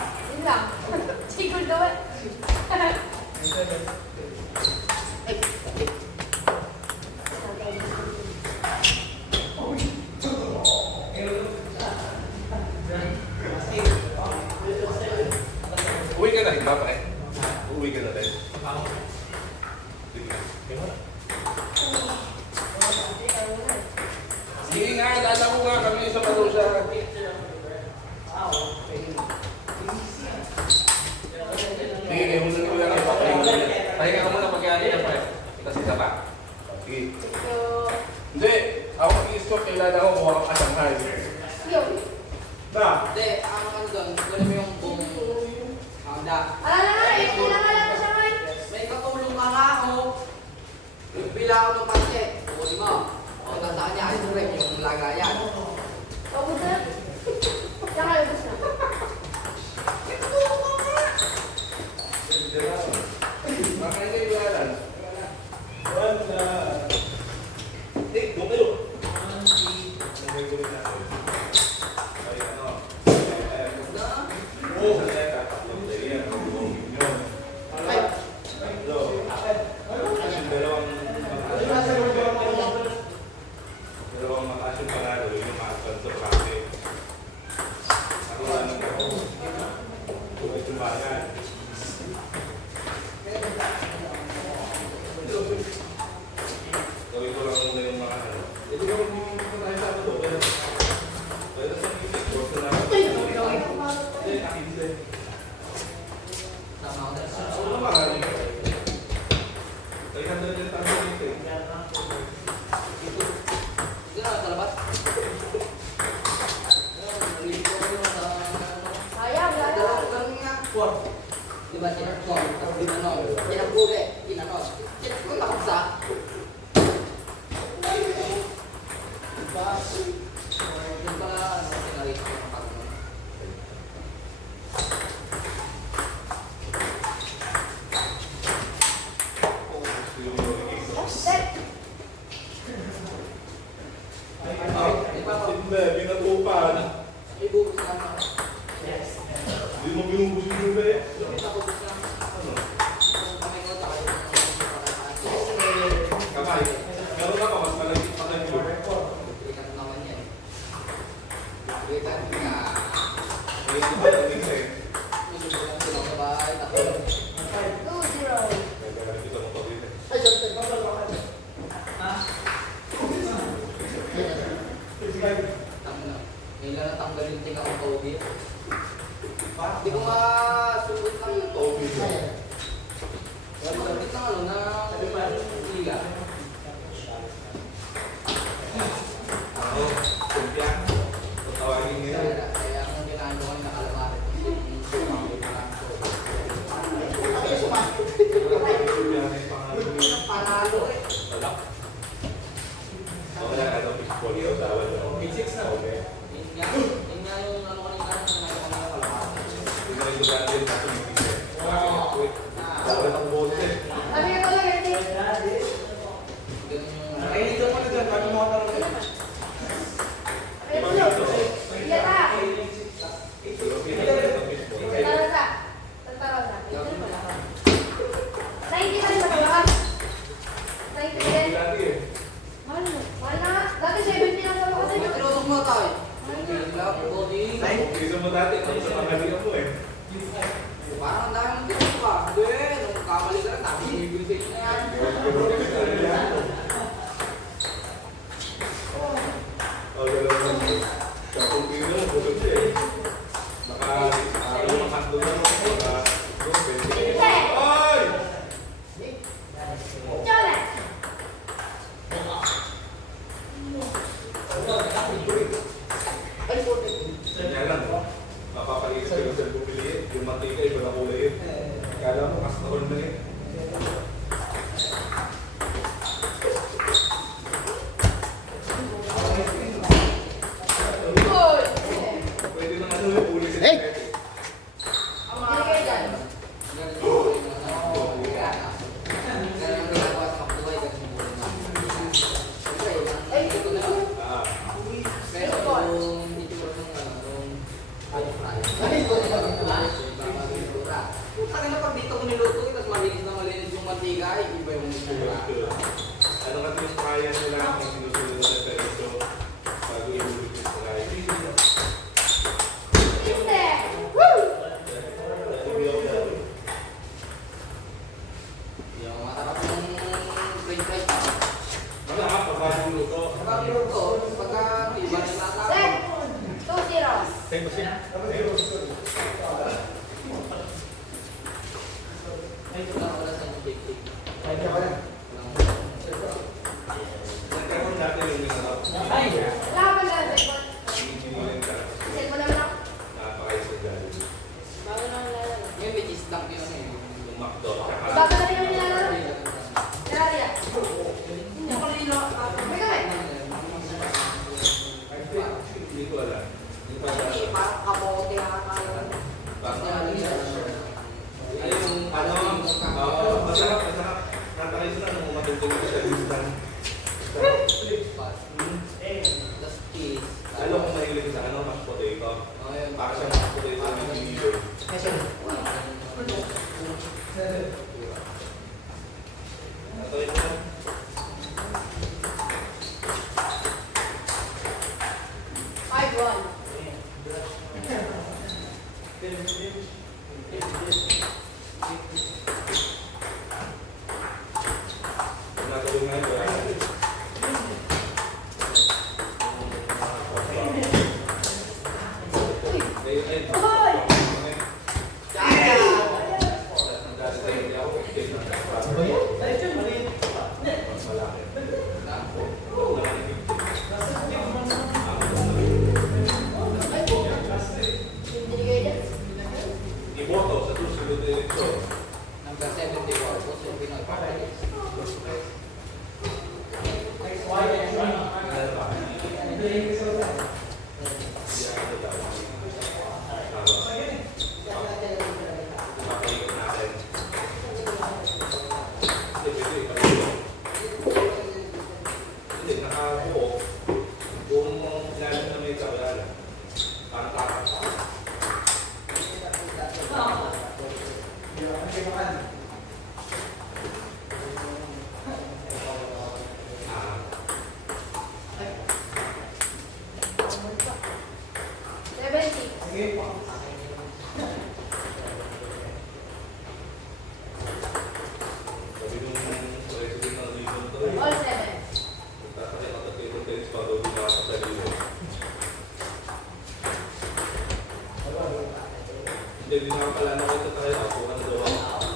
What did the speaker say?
Yun lang. Siguro naman. Uwi ka na rin ba, pre? Uwi ka na rin. Sige nga, dala ko nga kami sa Malusa. Sige, kaya muna ko lang ang papaling. Pahinga ka muna pag-iari na, pre. Kasi isa pa. Sige. Hindi, ako mag-i-stop, kailan ako kuha kang kasanghay. Ba? Hindi, ang ano doon, gano'n mo yung buong hangda. Kailangan siya ngayon. May katulong ka nga ako. Bila ako ng pansit. Tukunin mo. O, nasaan niya? Ice cream, yung lagayan. Ubus na. Tsaka ubus na. Makain kayo yalan. Doon kayo. Gawin ko lang muna yung mga ano. Ito gawin mo yung mga tayo sa ato. Pwede sa mga work na ako naman. Ay, handa din tayo dito eh. Hindi na, sa labas. Sayang, wala na. Ganun nga. Diba, tinakot. Tinakuli. Tinakot. Tinakot nakapsa. Diba? Yung pala, sinarito ko ng pagkakas. Hindi, binatupan. Ibubos lang. Hindi mo binubus yung lube. Ano? Kamay. Meron ako, mas malagit pa kayo. Ayan ba, naging sa'yo? 2-0. Kailan natanggal yung tinga ko Toby? Hindi ko nga sulit lang yung Toby. Sulit lang ano na hila. Ako, kumpya. Tawagin nila. Kaya kung kailangan ko yung nakalamari panalo eh. Wala. Wala ka daw portfolio sa awal. P6 na. Okay. Yun nga yung ano kanina yung nakalamari. Hindi na ito dati yung nasa meeting. Wala ng bote. Sabi ko lang, hindi. Ay, dito mo na dyan. Kami mo ka Ay, tulo. Iyata. Tarasa. Tarasa. Ito na pala. 90 ka rin matalakas. 90 din. Dati eh. Mahal mo. Mahal na nga. Dati 70 lang sa mga kasi. Tinutong mo tayo. Isa mo dati, tapos sa pangalian mo eh. Parang ang dami mong tinutong pa. Hindi, nung kamali ka lang, dami bibigil sa inyo na yan. Oh, dalawa lang. Kapag pino, bukod siya eh. Makakando na mo. Ay! Chole. Kanya lang, mapapaligid kayo sa bumili. Yung matika, iba na kulay yun. Kala mo, kasnoon na yun. Good. Pwede naman yung ulit. Hindi kayo dyan. Ah. Pero yung dito ko nung ano, nung lang yun eh. Yung McDo. Baka na rin kami nilalaro. Nilalaro yan. Hindi ko nila. May kamay. Hindi ko alam. Hindi ko alam. Hindi, parang kabote nga tayo. Ay, yung ano, masarap. Natakay sila nung matutulog sa listan. Tapos cheese. Lalo kung mahilig sa ano, mashed potato. Para sa mashed potato na binibili. Natawin mo. 5-1. Natawin nga ito. Iboto sa susunod na eleksyon. Number 74, Puso Pinoy Party. Hindi, nakabuo. Kung ilalim na may kawalan, parang kakasa. Sabi nung president ng Lizon to, All 7. tatay ako sa table tennis pa daw din ako sa Lizon. Hindi, hindi naman pala na ito tayo. Ako ang daw.